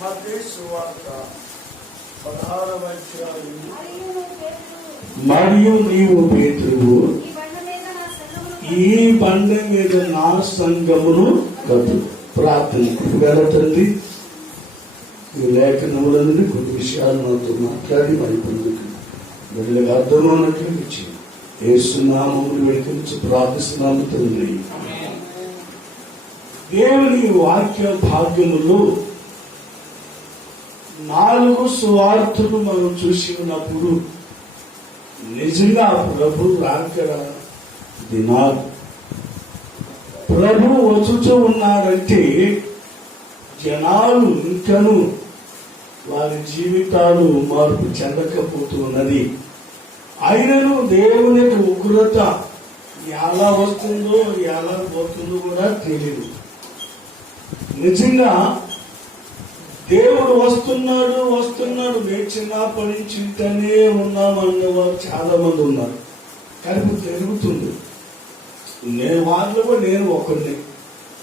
మత్తయి సువార్త 16వ అధ్యాయం. మరియు నీవు పేతురువు, ఈ బండ మీద నా సంఘమును కట్టు. ప్రార్థన తండ్రి, ఈ లేఖనములన్నీ కొన్ని విషయాలు నాతో మాట్లాడి మరి పొందుకు వీళ్ళకి అర్థమైనట్లు ఇచ్చి యేసునామమును వెలికించి ప్రార్థిస్తున్నాము తండ్రి. దేవుని వాక్య భాగ్యములో 4 సువార్తలు మనం చూసి ఉన్నప్పుడు నిజంగా ప్రభు రాకడ దినాలు, ప్రభు వచ్చుతూ ఉన్నారంటే జనాలు ఇంకను వారి జీవితాలు మార్పు చెందకపోతున్నది. అయినను దేవునికి ఉగ్రత ఎలా వస్తుందో ఎలా పోతుందో కూడా తెలియదు. నిజంగా దేవుడు వస్తున్నాడు మేము చిన్నప్పటి నుంచి ఇంటనే ఉన్నామన్నవారు చాలా మంది ఉన్నారు. కానీ జరుగుతుంది. నేను ఒకరిని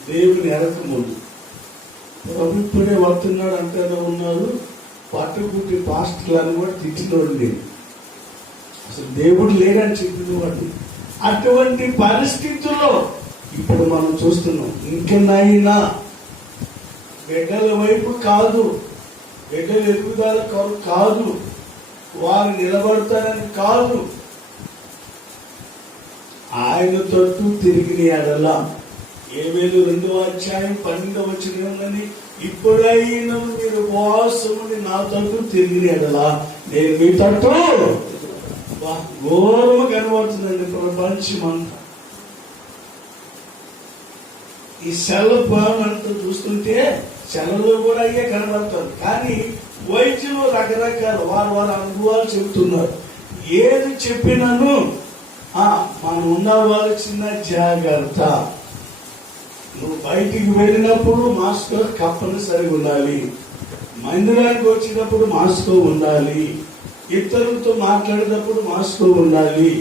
దేవుని ఎరక ముందు ప్రభు ఇప్పుడే వస్తున్నాడు అంటేనే ఉన్నారు. పట్టుకుట్టి పాస్టర్లను కూడా తిట్టినోడు నేను, అసలు దేవుడు లేడని చెప్పినవాడు. అటువంటి పరిస్థితుల్లో ఇప్పుడు మనం చూస్తున్నాం. ఇంకనైనా బిడ్డల వైపు కాదు, బిడ్డల ఎదుగుదల కాదు, వారు నిలబడతారని కాదు, ఆయన తట్టు తిరిగిన ఎడల ఏవేలు 2వ అధ్యాయం 12వ వచనం, ఇప్పుడైనా మీరు ఉపవాసముని నా తట్టు తిరిగిన ఎడల నేను మీ తట్టు. ఘోరము కనబడుతుందండి ప్రపంచమంతా. ఈ సెల్ ఫోన్ అంతా చూస్తుంటే సెలలో కూడా అయ్యే కనబడతారు. కానీ వైద్యులు రకరకాల వారు అనుభవాలు చెబుతున్నారు. ఏది చెప్పినాను మనం ఉండవలసిన జాగ్రత్త. నువ్వు బయటికి వెళ్ళినప్పుడు మాస్క్ తప్పనిసరిగా ఉండాలి. మందిరానికి వచ్చినప్పుడు మాస్క్ ఉండాలి. ఇతరులతో మాట్లాడేటప్పుడు మాస్క్ ఉండాలి.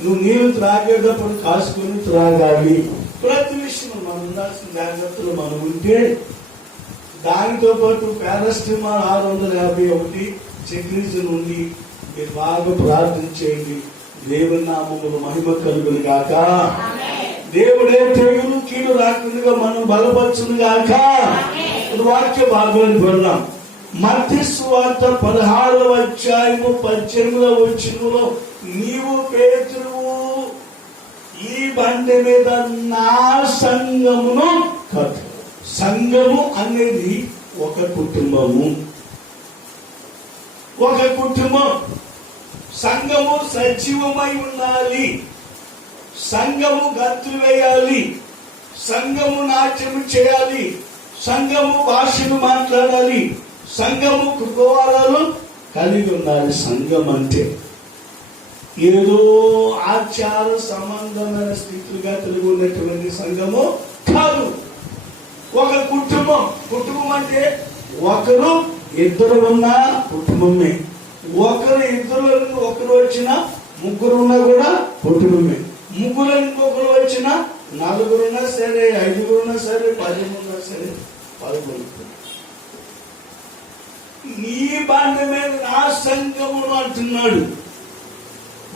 నువ్వు నీళ్ళు త్రాగేటప్పుడు కాసుకొని త్రాగాలి. ప్రతి విషయం మనం ఉండాల్సిన జాగ్రత్తలు మనం ఉంటే, దానితో పాటు పారాసిటమాల్ 651 చెక్రీజన్ ఉంది. మీరు బాగా ప్రార్థించేయండి. దేవుని నామములు మహిమ కలుగును గాక. దేవుడే తెగులు కీడు రాకుండా మనం బలపరచును గాక. వాక్య భాగాన్ని విన్నాం. మత్తయి సువార్త 16వ అధ్యాయము 18వ వచనంలో, నీవు పేతురువు, ఈ బండ మీద నా సంఘమును కట్టు. సంఘము అనేది ఒక కుటుంబము. సంఘము సజీవమై ఉండాలి. సంఘము గంతులు వేయాలి. సంఘము నాట్యము చేయాలి. సంఘము భాషను మాట్లాడాలి. సంఘము కృపవరాలు కలిగి ఉండాలి. సంఘం అంటే ఏదో ఆచార సంబంధమైన స్థితులుగా కలిగి ఉన్నటువంటి సంఘము కాదు. ఒక కుటుంబం అంటే ఒకరు ఇద్దరు ఉన్న కుటుంబమే. ఒకరు వచ్చిన ముగ్గురు ఉన్నా కూడా కుటుంబమే. ముగ్గురు ఇంకొకరు వచ్చిన 4 ఉన్నా సరే, 5 ఉన్నా సరే, 10 ఉన్నా సరే, 11. నీ బండ మీద నా సంఘమును అంటున్నాడు.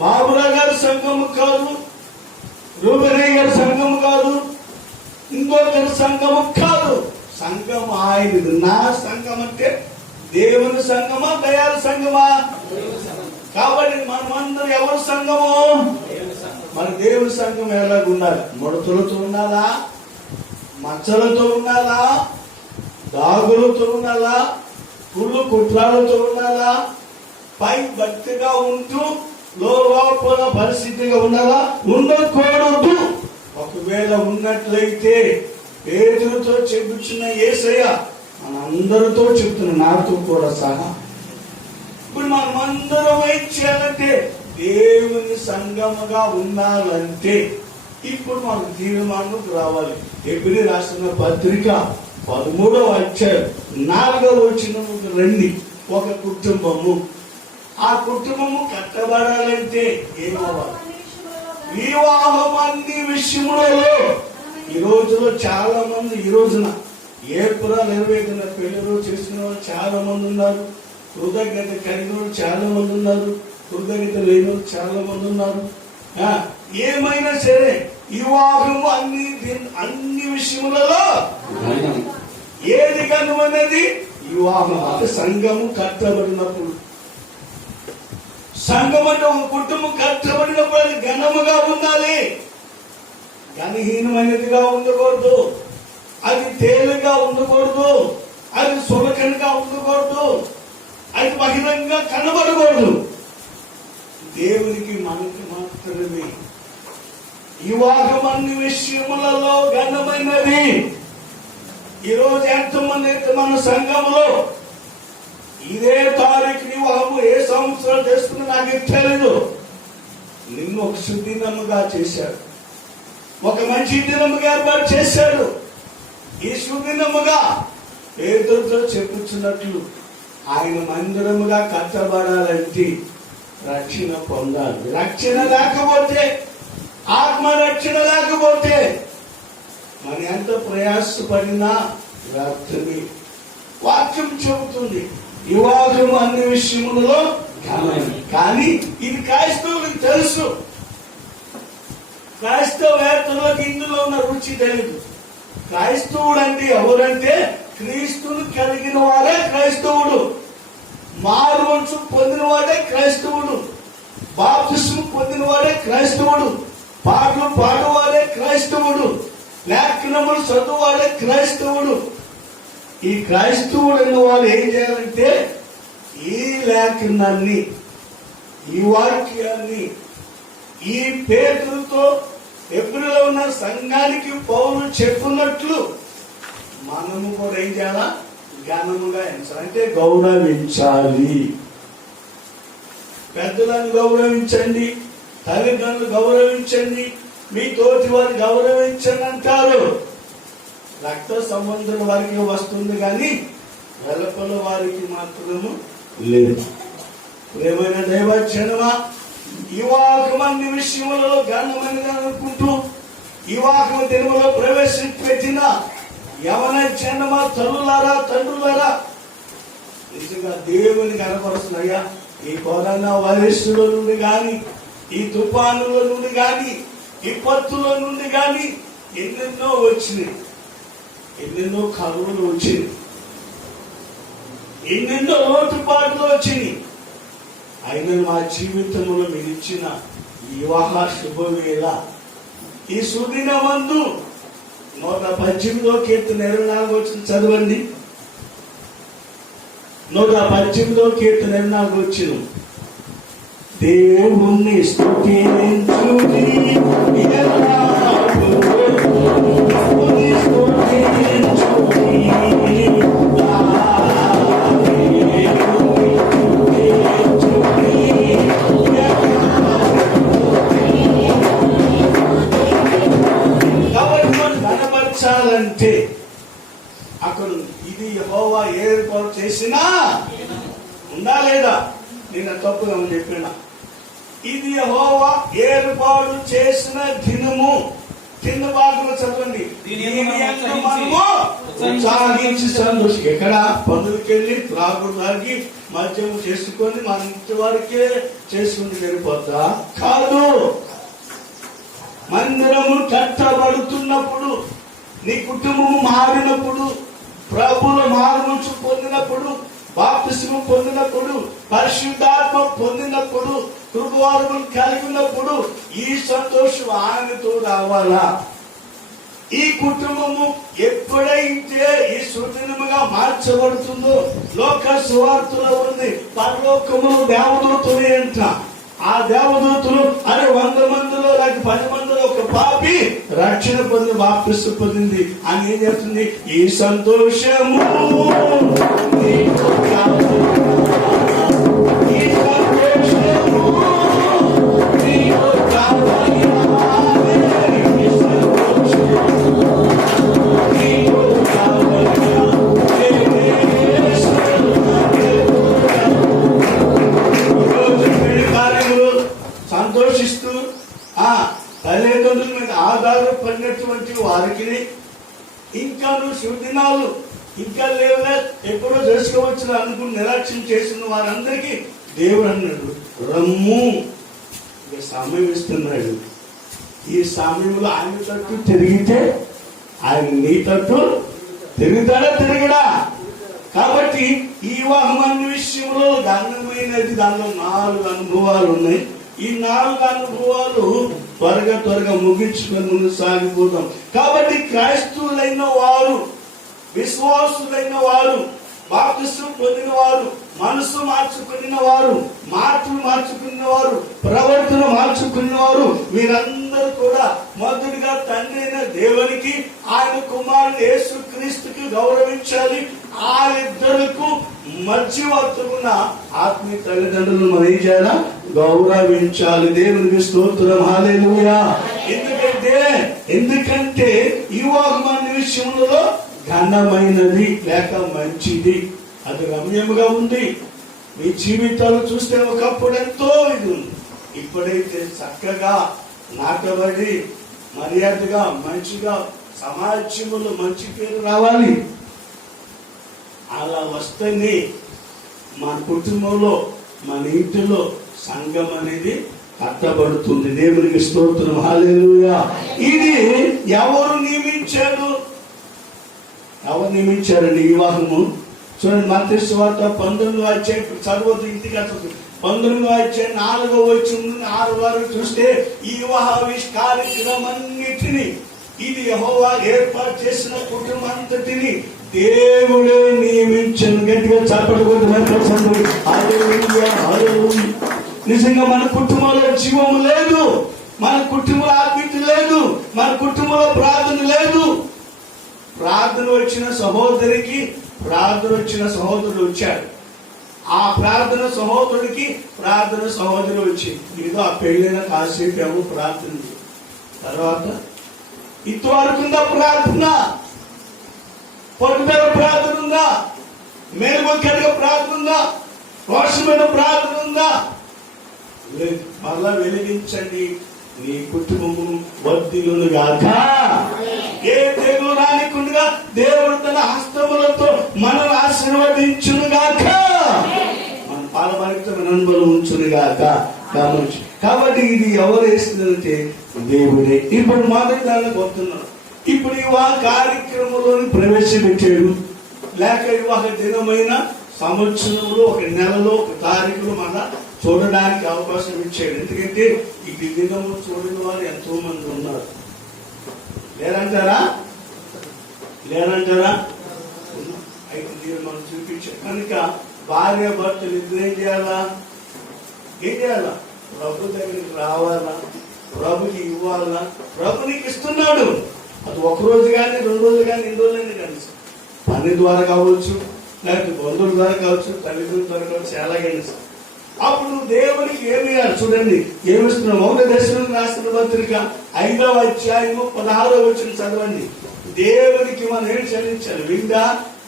బాబురావు గారి సంఘము కాదు, రూబనయ్య గారి సంఘము కాదు, ఇంకొకరి సంఘము కాదు. సంఘం ఆయనది. నా సంఘం అంటే దేవుని సంఘమా, దయాల సంఘమా? కాబట్టి మనమందరం ఎవరి సంఘము? మన దేవుని సంఘం ఎలాగ ఉండాలి? ముడతలతో ఉండాలా? మచ్చలతో ఉండాలా? దాగులతో ఉండాలా? కుళ్ళు కుట్రాలతో ఉండాలా? పై భక్తిగా ఉంటూ లోపల పరిస్థితిగా ఉండాలా? ఉండకూడదు. ఒకవేళ ఉన్నట్లయితే పేతురుతో చెబుతున్న యేసయ్య మనందరితో చెబుతున్న, నాతో కూడా సహా, ఇప్పుడు మనమందరం ఏం చేయాలంటే దేవుని సంఘముగా ఉండాలంటే ఇప్పుడు మనం తీర్మానంకు రావాలి. ఎబ్రీ రాసిన పత్రిక 13వ అధ్యాయం 4వ వచనముకు రండి. ఒక కుటుంబము, ఆ కుటుంబము కట్టబడాలంటే ఏమవ్వాలి? వివాహం అన్ని విషయములలో. ఈ రోజులో చాలా మంది, ఈ రోజున ఏప్రిల్ 25న పెళ్లి రోజు చేసుకున్న వాళ్ళు చాలా మంది ఉన్నారు. కృతజ్ఞత కలిగిన వాళ్ళు చాలా మంది ఉన్నారు. కృతజ్ఞత లేని వాళ్ళు చాలా మంది ఉన్నారు. ఏమైనా సరే వివాహము అన్ని విషయములలో ఏది ఘనమైనది? వివాహం. అంటే సంఘము కట్టబడినప్పుడు, సంఘం అంటే ఒక కుటుంబం కట్టబడినప్పుడు అది ఘనముగా ఉండాలి. ఘనహీనమైనదిగా ఉండకూడదు. అది తేలిగా ఉండకూడదు. అది సులకనగా ఉండకూడదు. అది బహిరంగంగా కనబడకూడదు. దేవునికి మనకి మాత్రమే వివాహం అన్ని విషయములలో ఘనమైనది. ఈరోజు ఎంతమంది అయితే మన సంఘంలో ఇదే తారీఖు వివాహము ఏ సంవత్సరం చేసుకుని నాకు తెలియదు. నిన్ను ఒక శుద్ధినముగా చేశాడు, ఒక మంచి దినముగా ఏర్పాటు చేశాడు. ఈ శుద్ధినముగా పేతురుతో చెప్పుచున్నట్లు ఆయన మందిరముగా కట్టబడాలంటే రక్షణ పొందాలి. రక్షణ లేకపోతే, ఆత్మ రక్షణ లేకపోతే మన ఎంత ప్రయాసపడినా వ్యర్థమే. వాక్యం చెబుతుంది వివాహం అన్ని విషయములలో కానీ ఇది క్రైస్తవులకు తెలుసు. క్రైస్తవేత్తలకు ఇందులో ఉన్న రుచి తెలియదు. క్రైస్తవుడు అంటే ఎవరంటే క్రీస్తును కలిగిన వాడే క్రైస్తవుడు. మారు మనసు పొందిన వాడే క్రైస్తవుడు. బాప్తిస్మం పొందిన వాడే క్రైస్తవుడు. పాటలు పాడువాడే క్రైస్తవుడు. లేఖనములు చదువువాడే క్రైస్తవుడు. ఈ క్రైస్తవుడు అన్న వాళ్ళు ఏం చేయాలంటే ఈ లేఖనాన్ని, ఈ వాక్యాన్ని, ఈ పేతులతో ఎబ్రిలో ఉన్న సంఘానికి పౌరులు చెప్పున్నట్లు మనము కూడా ఏం చేయాలా? ఘనముగా ఎంచాలి. అంటే గౌరవించాలి. పెద్దలను గౌరవించండి, తల్లిదండ్రులు గౌరవించండి, మీ తోటి వారిని గౌరవించండి అంటారు. రక్త సంబంధుల వారికి వస్తుంది కానీ వెలపల వారికి మాత్రము లేదు. ప్రేమైన దైవజనమా, వివాహం అన్ని విషయములలో ఘనమైనది అనుకుంటూ వివాహం దినములో ప్రవేశపెట్టిన యవన జనమ తల్లులారా, తండ్రులారా, నిజంగా దేవుని కనపరుస్తున్నాయా? ఈ కరోనా వైరస్ల నుండి కానీ, ఈ తుఫానుల నుండి కానీ, విపత్తుల నుండి కానీ ఎన్నెన్నో వచ్చినాయి. ఎన్నెన్నో కరువులు వచ్చినాయి, ఎన్నెన్నో లోటుపాట్లు వచ్చినాయి. అయినా మా జీవితంలో మీరు ఇచ్చిన వివాహ శుభవేళ ఈ సుదిన మందు 118 కీర్తన 24 వచ్చిన చదవండి. 118 కీర్తన 24 వచ్చిన దేవుణ్ణి స్తుతించుడి అంటే అక్కడ ఇది యెహోవా ఏర్పాటు చేసినా ఉందా లేదా? నేను తప్పుగా చెప్పిన ఇది యెహోవా ఏర్పాటు చేసిన దినము. కింద భాగంలో చదవండి. ఉత్సాహించి సంతోషి. ఎక్కడ పనులకెళ్ళి త్రాగుడు తాగి మద్యము చేసుకొని మన ఇంటి వారికే చేసుకుని వెళ్ళిపోతా కాదు. మందిరము కట్టబడుతున్నప్పుడు, నీ కుటుంబము మారినప్పుడు, ప్రభుల మారుమనసు పొందినప్పుడు, బాప్తిస్మం పొందినప్పుడు, పరిశుద్ధాత్మ పొందినప్పుడు, కృపవరములు కలిగి ఉన్నప్పుడు ఈ సంతోషం ఆయనతో రావాలా? ఈ కుటుంబము ఎప్పుడైతే ఈ సుదినముగా మార్చబడుతుందో, లోక సువార్తలో ఉంది పరలోకములో దేవదూతలు అంట. ఆ దేవదూతలు 100 మందిలో లేక 10 మందిలో ఒక పాపి రక్షణ పొంది బాప్తిస్మం పొందింది అని ఏం చెప్తుంది? ఈ సంతోషము సంతోషిస్తూ తల్లిదండ్రుల మీద ఆధారపడినటువంటి వారికి ఇంకాను శుభదినాలు ఇంకా లేవులే, ఎప్పుడో చేసుకోవచ్చు అనుకుని నిర్లక్ష్యం చేసిన వారందరికీ దేవుడు అన్నాడు, రమ్ము, ఇక సమయం ఇస్తున్నాడు. ఈ సమయంలో ఆయన తట్టు తిరిగితే ఆయన నీ తట్టు తిరుగుతాడా తిరగడా? కాబట్టి ఈ వివాహం విషయంలో గణమైనది. దానిలో 4 అనుభవాలు ఉన్నాయి. ఈ 4 అనుభవాలు త్వరగా ముగించుకొని ముందు సాగిపోతాం. కాబట్టి క్రైస్తవులైన వారు, విశ్వాసులైన వారు, బాప్తిసం పొందిన వారు, మనసు మార్చుకున్న వారు, మాటలు మార్చుకున్న వారు, ప్రవర్తన మార్చుకున్న వారు, వీరందరూ కూడా మొదటిగా తండ్రి అయిన దేవునికి, ఆయన కుమారుడు యేసు క్రీస్తుకి గౌరవించాలి. వాళ్ళిద్దరుకు మధ్యవర్తున్న ఆత్మీయ తల్లిదండ్రులను మనం ఏం చేయాలా? గౌరవించాలి. దేవునికి స్తోత్రం, హల్లెలూయా. ఎందుకంటే ఈ వివాహం విషయంలో ఘనమైనది లేక మంచిది, అది రమ్యముగా ఉంది. మీ జీవితాలు చూస్తే ఒకప్పుడు ఎంతో ఇది ఉంది, ఇప్పుడైతే చక్కగా నాటబడి మర్యాదగా మంచిగా సమాజంలో మంచి పేరు రావాలి. అలా వస్తేనే మన కుటుంబంలో, మన ఇంటిలో సంఘం అనేది కట్టబడుతుంది. దేవునికి స్తోత్రం, హల్లెలూయా. ఇది ఎవరు నియమించారు? ఎవరు నియమించారండి ఈ వివాహము? చూడండి, మత్తయి సువార్త 19వ అధ్యాయం చదవద్దు, ఇంటికి 19వ అధ్యాయం 4వ వచనం నుండి 6 వరకు చూస్తే ఈ వివాహ కార్యక్రమాన్నిటిని, ఇది యెహోవా ఏర్పాటు చేసిన కుటుంబం అంతటిని దేవుడే నియమించను. గట్టిగా చప్పట్లు కొట్టి హల్లెలూయా, హల్లెలూయా. నిజంగా మన కుటుంబంలో జీవము లేదు, మన కుటుంబంలో ఆత్మీయత లేదు, మన కుటుంబంలో ప్రార్థన లేదు. ప్రార్థన వచ్చిన సహోదరికి ప్రార్థన వచ్చిన సహోదరుడు వచ్చాడు, ఆ ప్రార్థన సహోదరుడికి ప్రార్థన సహోదరు వచ్చి ఏదో ఆ పెళ్ళైన కాసేపు ఏమో ప్రార్థన, తర్వాత ఇంతవరకు ఉందా ప్రార్థన? పట్టుదల ప్రార్థన ఉందా? మేలుకొక్కడిగా ప్రార్థన ఉందా? రోషమైన ప్రార్థన ఉందా? మరలా వెలిగించండి, నీ కుటుంబము వర్ధిల్లును గాక. ఏ తెగులు రానికుండగా దేవుడు తన హస్తములతో మనం ఆశీర్వదించును గాక, మన పాలభరితమైన అనుభవం ఉంచును గాక. గమనించు. కాబట్టి ఇది ఎవరు వేస్తుందంటే దేవుడే. ఇప్పుడు మొదటి దానికి వస్తున్నాడు. ఇప్పుడు వివాహ కార్యక్రమంలోని ప్రవేశపెట్టాడు, లేక వివాహ దినమైన సంవత్సరంలో ఒక నెలలో ఒక తారీఖులో మన చూడడానికి అవకాశం ఇచ్చాడు. ఎందుకంటే ఈ దినము చూడని వారు ఎంతో మంది ఉన్నారు. లేరంటారా? అయితే దీన్ని మనం చూపించాం కనుక భార్య భర్తలు ఇద్దరు ఏం చేయాలా? ప్రభు దగ్గరికి రావాలా, ప్రభుకి ఇవ్వాలా. ప్రభు నీకు ఇస్తున్నాడు, అది 1 రోజు కానీ 2 రోజులు కానీ 2 రోజులైనా కానీ, పని ద్వారా కావచ్చు, లేకపోతే బంధువుల ద్వారా కావచ్చు, తల్లిదండ్రుల ద్వారా కావచ్చు, ఎలాగైనా. అప్పుడు నువ్వు దేవునికి ఏమి ఇవ్వాలి? చూడండి ఏమిస్తున్నావు. 1 దశలోకి రాసిన పత్రిక 5వ అధ్యాయము 16వ వచనం చదవండి. దేవునికి మనం ఏం చెల్లించాలి? విందా,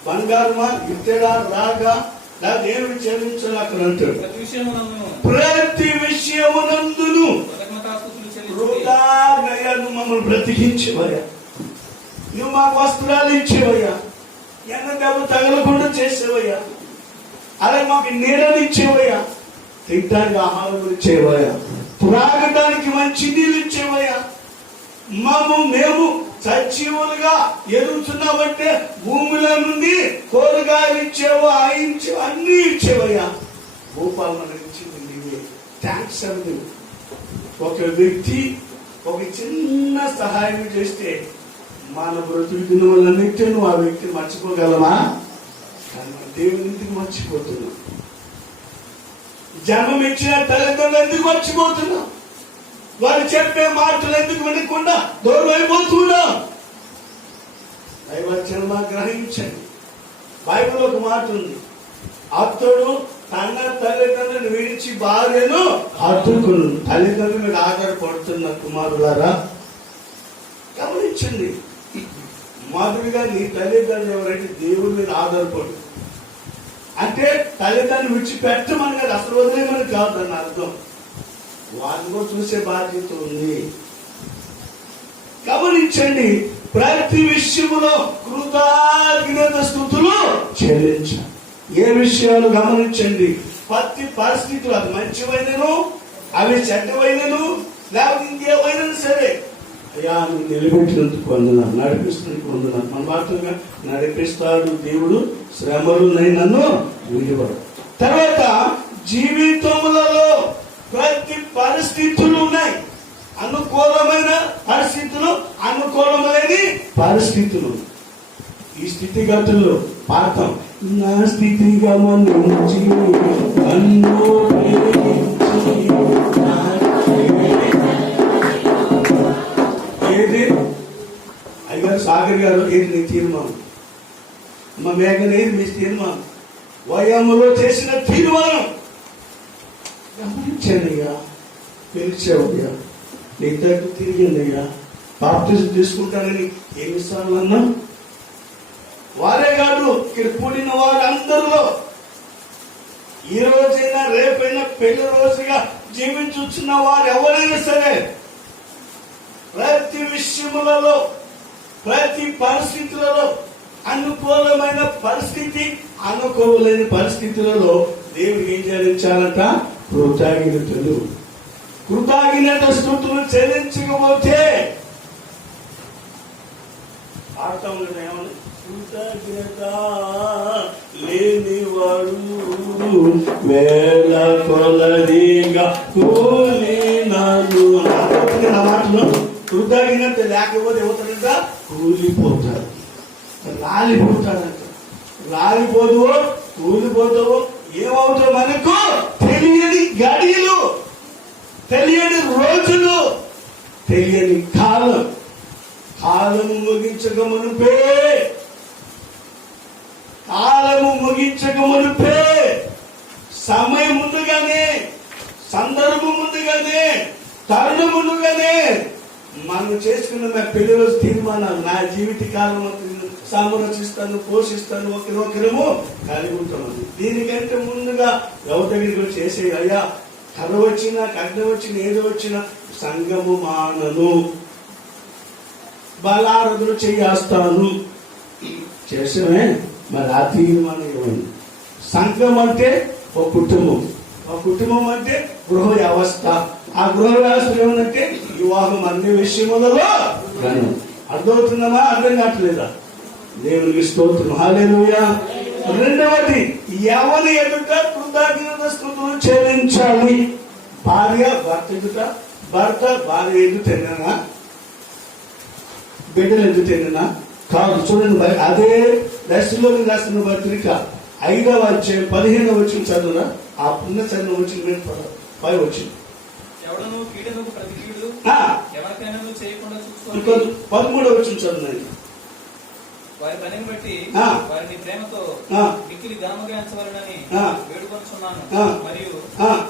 బంగారమా, ఇత్తడా, రాగా, లేదా ఏమి చెల్లించాలి అక్కడ అంటాడు. ప్రతి విషయమునందును వృధానయాన్ని మమ్మల్ని బ్రతికించేవయ్యా, నువ్వు మాకు వస్త్రాలు ఇచ్చేవయ్యా, ఎన్న దెబ్బ తగలకుండా చేసేవయ్యా, అలాగే మాకు నీడలు ఇచ్చేవయ్యా, తినడానికి ఆహారం ఇచ్చేవయ్యా, త్రాగడానికి మంచి నీళ్ళు ఇచ్చేవయ్యా, మేము సజీవులుగా ఎదుగుతున్నామంటే భూమిలో నుండి కూరగాయలు ఇచ్చేవో, ఆయించేవో, అన్ని ఇచ్చేవయ్యా. భూపాలన ఇచ్చింది నీవే. థ్యాంక్స్ అండి. ఒక వ్యక్తి ఒక చిన్న సహాయం చేస్తే మన బ్రతుకుతున్న వాళ్ళన్నింటినీ నువ్వు ఆ వ్యక్తిని మర్చిపోగలమా? కానీ దేవుని ఎందుకు మర్చిపోతున్నాం? జన్మం ఇచ్చిన తల్లిదండ్రులు ఎందుకు మర్చిపోతున్నాం? వారు చెప్పే మాటలు ఎందుకు వినకుండా దూరం అయిపోతున్నాం? దైవచనమ గ్రహించండి. బైబిల్ ఒక మాట ఉంది, అతడు తన తల్లిదండ్రులను విడిచి భార్యను హత్తుకును. తల్లిదండ్రుల మీద ఆధారపడుతున్న కుమారులారా గమనించండి. మొదటిగా నీ తల్లిదండ్రులు ఎవరంటే దేవుడి మీద ఆధారపడు. అంటే తల్లిదండ్రులు విడిచిపెట్టమని కాదు, అసలు వదిలేమని కాదు అని అర్థం. వాళ్ళని కూడా చూసే బాధ్యత ఉంది. గమనించండి. ప్రతి విషయములో కృతజ్ఞత స్తుతులు చెల్లించాలి. ఏ విషయాలు గమనించండి. ప్రతి పరిస్థితులు, అది మంచివైనను అవి చెడ్డవైనను లేకపోతే ఇంకేవైనా సరే, అయ్యా నువ్వు నిలబెట్టినందుకు వందనాలు, నడిపిస్తున్నందుకు వందనాలు. మన మాటలుగా నడిపిస్తాడు దేవుడు, శ్రమలు నన్ను విడివడు. తర్వాత జీవితములలో ప్రతి పరిస్థితులు ఉన్నాయి. అనుకూలమైన పరిస్థితులు, అనుకూలమైన పరిస్థితులు. ఈ స్థితిగతుల్లో పాఠం, నా స్థితి గమనించి నన్ను ఏది అయ్యారు సాగర్ గారు, ఏది నీ తీర్మానం? మా మేఘన, ఏది మీ తీర్మానం? వయములో చేసిన తీర్మానం గమనించానయ్యా, పిలిచావయ్యా, నీ తట్టు తిరిగిందయ్యా, బాప్టిజం తీసుకుంటానని ఎన్నిసార్లు అన్నా? వారే కాదు, ఇక్కడ కూడిన వారందరిలో ఈ రోజైనా రేపైనా పెళ్లి రోజుగా జీవించున్న వారు ఎవరైనా సరే ప్రతి విషయములలో, ప్రతి పరిస్థితులలో, అనుకూలమైన పరిస్థితి, అనుకూలమైన పరిస్థితులలో దేవుడికి ఏం చెల్లించాలంట? కృతజ్ఞతలు. కృతజ్ఞత స్తుతులు చెల్లించకపోతే పాడతాం కదా, ఏమని? కృతజ్ఞత లేనివాడు వేల కొలదిగా కూలినాను. నా మాటలో కృతజ్ఞత లేకపోతే ఏమవుతాడంట? కూలిపోతాడు, రాలిపోతాడంట. రాలిపోతావో, కూలిపోతావో, ఏమవుతావు మనకు తెలియని గడియలు, తెలియని రోజులు, తెలియని కాలం. కాలము ముగించక మునిపే, కాలము ముగించక మునిపే, సమయం ముందుగానే, సందర్భం ముందుగానే, తరుణం ముందుగానే మనం చేసుకున్న పెళ్లి రోజు తీర్మానాలు, నా జీవిత కాలం సంరక్షిస్తాను, పోషిస్తాను, ఒకరొకరము కలిగి ఉంటామని. దీనికంటే ముందుగా ఎవరి దగ్గరికి చేసే, అయ్యా కథ వచ్చినా, కథ వచ్చినా, ఏదో వచ్చినా సంఘము మానను, బలారదులు చేస్తాను చేసామే. మరి ఆ తీర్మానం ఏమైంది? సంఘం అంటే ఒక కుటుంబం, ఒక కుటుంబం అంటే గృహ వ్యవస్థ. ఆ గృహ వ్యవస్థ ఏమంటే వివాహం అన్ని విషయములలో అర్థమవుతుందమ్మా? అర్థం కావట్లేదా? దేవునికి స్తోత్రం, హల్లెలూయా. రెండవది, ఎవరి ఎదుట కృతజ్ఞత స్తుతులు చెల్లించాలి. భార్య భర్త ఎదుట, భర్త భార్య ఎదుటేనా, బిడ్డలు ఎదుటేనా? కాదు. చూడండి, మరి అదే దశలోని రాసిన పత్రిక 5వ అధ్యాయం 15వ వచనం చదువురా. ఆ పుణ్య చదువు వచ్చిన 5 వచ్చింది. 13వ వచనం చదువు. వారి పనిని బట్టి వారిని ప్రేమతో మిక్కిలి ఘనముగా ఎంచవలెనని వేడుకొనుచున్నాను. మరియు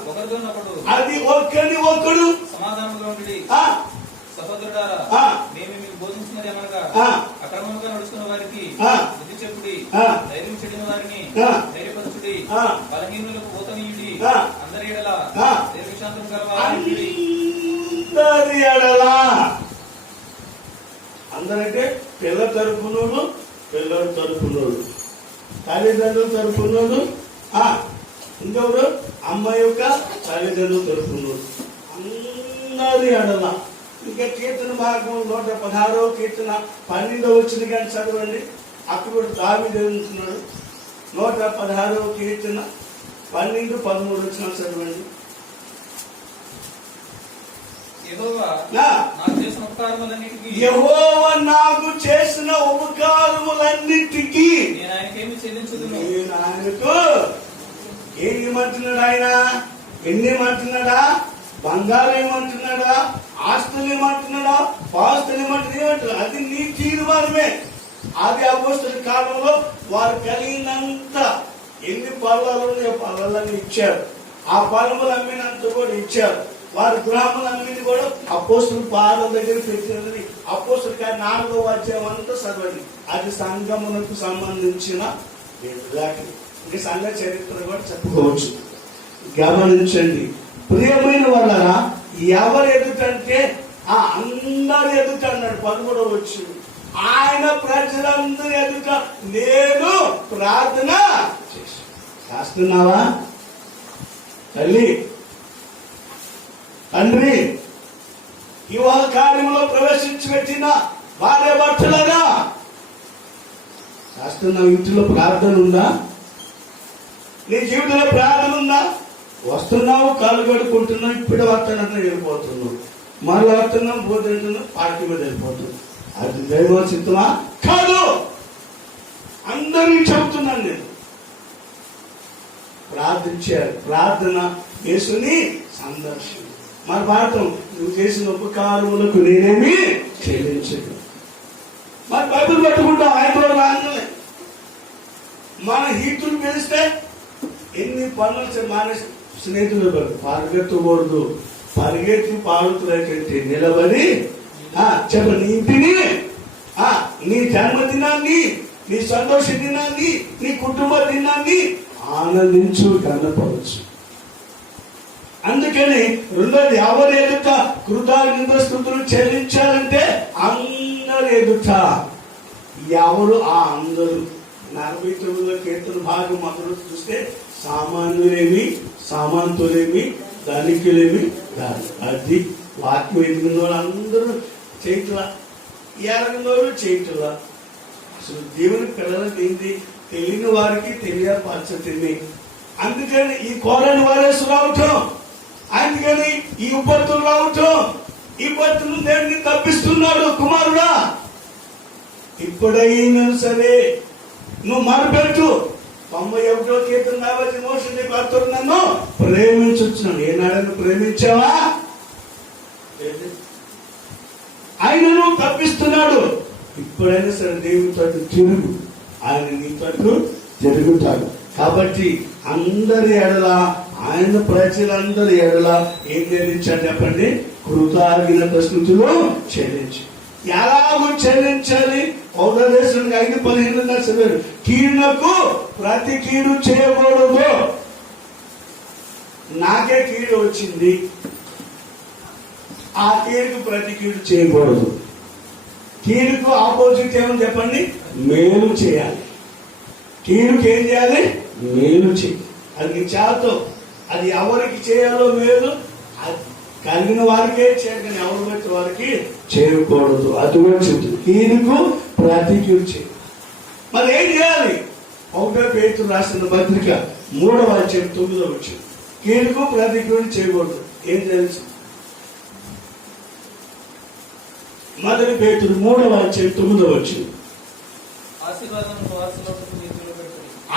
ఒకరితోనొకడు అది ఒకరిని ఒకడు సమాధానముగా ఉండి, సహోదరులారా, మేము మీకు బోధించినది ఏమనగా అక్రమముగా నడుస్తున్న వారికి బుద్ధి చెప్పుడి, ధైర్యం చెడిన వారిని ధైర్యపరచుడి, బలహీనులకు బోధనీయుడి, అందరి ఎడల దీర్ఘశాంతం కలవారి. అందరంటే పిల్ల తరపునోడు, పిల్లల తరపునోడు, తల్లిదండ్రుల తరపునోడు, ఇంకెవరు అమ్మాయి యొక్క తల్లిదండ్రుల తరపునోడు, అందరి ఎడల. ఇంకా కీర్తన భాగం 116వ కీర్తన 12వ వచ్చిన కానీ చదవండి. అక్కడ కూడా దావీదు చదువుతున్నాడు. 116వ కీర్తన 12, 13 వచ్చిన చదవండి. యెహోవా నాకు చేసిన ఉపకారములన్నిటికీ నేను ఆయనకేమి చెల్లించుదును. నేను ఆయనకు ఏమంటున్నాడు? ఆయన ఎన్నేమంటున్నాడా? బంగారం ఏమంటున్నాడా? ఆస్తులు ఏమంటున్నాడా? పాస్తులు ఏమంటున్నాడు? అది నీ తీర్మానమే. ఆది అపోస్తలుల కాలంలో వారు కలిగినంత ఎన్ని పొలాలు పొలాలను ఇచ్చారు. ఆ పొలములు అమ్మినంత కూడా ఇచ్చారు. వారి గృహములన్నిటి కూడా అపోస్తుల పాదం దగ్గర పెట్టినది. అపోస్తుల 4వ అధ్యాయం అంతా చదవండి. అది సంఘమునకు సంబంధించిన ఇది సంఘ చరిత్ర కూడా చెప్పుకోవచ్చు. గమనించండి ప్రియమైన వాళ్ళరా, ఎవరు ఎదుటంటే అందరు ఎదుట అన్నాడు 13వ వచ్చింది. ఆయన ప్రజలందరి ఎదుట నేను ప్రార్థన చేస్తున్నావా? తల్లి, తండ్రి, వివాహ కార్యంలో ప్రవేశించి పెట్టిన భార్య భర్తలుగా చేస్తున్నావు. ఇంటిలో ప్రార్థన ఉందా? నీ జీవితంలో ప్రార్థన ఉందా? వస్తున్నావు, కాళ్ళు కడుక్కుంటున్నావు, ఇప్పుడే వస్తానంటే వెళ్ళిపోతున్నావు, మళ్ళీ వస్తున్నావు, పోతున్నావు, పార్టీ మీద వెళ్ళిపోతున్నావు. అది దైవ చిత్తమా? కాదు. అందరికీ చెబుతున్నాను నేను. ప్రార్థించారు. ప్రార్థన యేసుని సందర్శన. మన పాఠం, నువ్వు చేసిన ఉపకారములకు నేనేమి చెల్లించను. మరి బైబిల్ పట్టుకుంటాం, ఆయన కూడా రాగానే మన హీతులు పిలిస్తే ఎన్ని పనులు మానేసి స్నేహితులు పరిగెత్తకూడదు, పరిగెత్తి పాడుతున్నట్టు నిలబడి చెప్ప నీ ఇంటిని, నీ జన్మదినాన్ని, నీ సంతోష దినాన్ని, నీ కుటుంబ దినాన్ని ఆనందించు, కనపరచు. అందుకని రెండోది, ఎవరి ఎదుట కృతజ్ఞతాస్తుతులు చెల్లించాలంటే అందరి ఎదుట. ఎవరు ఆ అందరూ? 49 కీర్తన భాగం మొదలు చూస్తే సామాన్యులేమి, సామంతులేమి, ధనికులేమి కాదు. అది వాక్యం ఎదిగిన వాళ్ళు అందరూ చేయట్లా, ఎరగిన వాళ్ళు చేయట్లా. అసలు దేవుని పిల్లలకి ఏంటి తెలియని వారికి తెలియపరచటింది. అందుకని ఈ కోరని వైరస్ రావటం, అందుకని ఈ విపత్తులు రావటం, ఈ విపత్తులు దేవుడిని తప్పిస్తున్నాడు. కుమారుడా, ఇప్పుడైనా సరే నువ్వు మరపెట్టు. 91వ కీర్తన కాబట్టి మోషన్ భక్తుడు నన్ను ప్రేమించున్నాను. ఏనాడను ప్రేమించావా? ఆయనను తప్పిస్తున్నాడు. ఇప్పుడైనా సరే దేవుని తట్టు తిరుగు, ఆయన నీ తట్టు తిరుగుతాడు. కాబట్టి అందరి ఎడల, ఆయన ప్రజలందరి ఎడల ఏం చెల్లించాడు చెప్పండి? కృతజ్ఞతాస్తుతులు చెల్లించి. ఎలాగో చెల్లించాలి? 1 దేశానికి 5:15 చదివారు. కీడునకు ప్రతి కీడు చేయకూడదు. నాకే కీడు వచ్చింది, ఆ కీడుకు ప్రతి కీడు చేయకూడదు. కీడుకు ఆపోజిట్ ఏమని చెప్పండి? మేలు చేయాలి. కీడుకి ఏం చేయాలి? మేలు చేయాలి. అది చేతో, అది ఎవరికి చేయాలో మేలు కలిగిన వారికే చేయగని ఎవరు బట్టి వారికి చేయకూడదు. అది కూడా చెప్తుంది. కీడుకు ప్రతి కీడు చేయాలి. మరి ఏం చేయాలి? 1 పేతురు రాసిన పత్రిక 3వ అధ్యాయం 9వ వచనం. కీడుకు ప్రతి కీడు చేయకూడదు. ఏం తెలుసు? 1 పేతురు 3వ అధ్యాయం 9వ వచనం.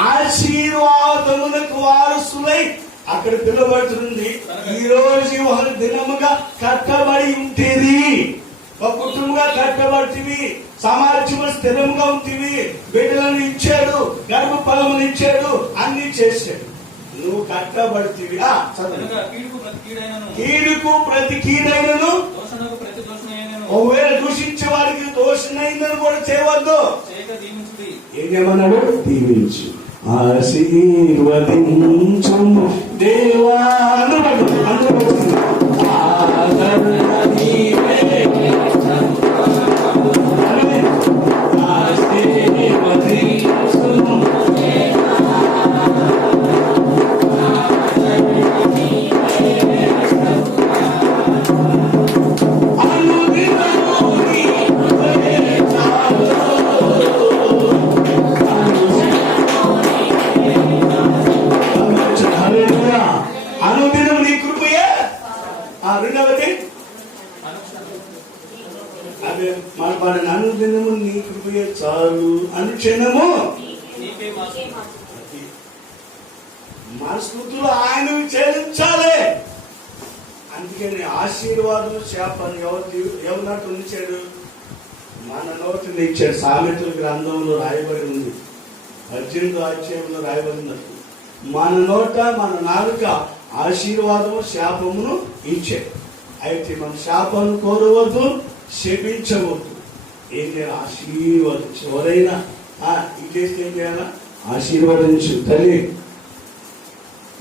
ఆశీర్వాదములకు వారసులై అక్కడ పిలువబడుతుంది. ఈ రోజు ఒక దినముగా కట్టబడి ఉంటేది, ఒక కుటుంబంగా కట్టబడితివి, సమాజము స్థిరంగా ఉంటుంది, బిడ్డలను ఇచ్చాడు, గర్భఫలములు ఇచ్చాడు, అన్ని చేశాడు. నువ్వు కట్టబడితివి. కీడుకు ప్రతి కీడైనను, ఒకవేళ దూషించే వారికి దోషణైందని కూడా చేయవద్దు. ఏం చేయమన్నాడు? దీవించు, ఆశీర్వదించు దేవా. అనుదినం నీ కృపయే. రెండవది అదే మన అనుదినము నీ కృపయే చాలు, అనుక్షణము మన స్థుతులు ఆయనవి చెల్లించాలి. అందుకని ఆశీర్వాదం శాపాన్ని ఎవరి నాటి ఉంచాడు? మన నోటిని ఇచ్చాడు. సామెతల గ్రంథంలో రాయబడి ఉంది, 18వ అధ్యాయంలో రాయబడింది. మన నోట, మన నాలుక ఆశీర్వాదము శాపమును ఇచ్చాడు. అయితే మన శాపాన్ని కోరవద్దు, శపించవద్దు. ఏం చేయాలి? ఆశీర్వదించు. ఎవరైనా ఇంకేస్తే ఏం చేయాలా? ఆశీర్వదించు. తల్లి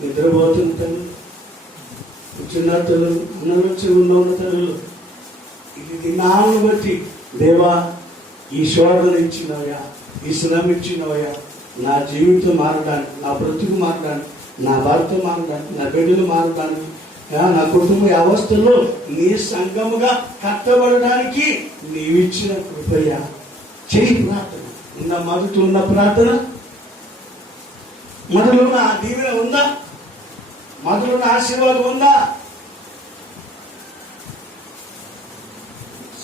నిద్రపోతున్న తల్లి, చిన్న తల్లులు, అన్నలు ఉన్న తల్లులు, ఇది దినాలను బట్టి దేవా ఈ శోధన ఇచ్చినవయ్యా, ఈ శ్రమ ఇచ్చినవయ్యా, నా జీవితం మారడానికి, నా బ్రతుకు మారడానికి, నా భర్త మారడానికి, నా బిడ్డలు మారడానికి, నా కుటుంబ వ్యవస్థలో నీ సంఘముగా కట్టబడడానికి నీవిచ్చిన కృపయ్యా. చేయి ప్రార్థన. మొదటి ఉన్న ప్రార్థన, మొదలు ఉన్న దీవెన ఉందా? మొదలు ఉన్న ఆశీర్వాదం ఉందా?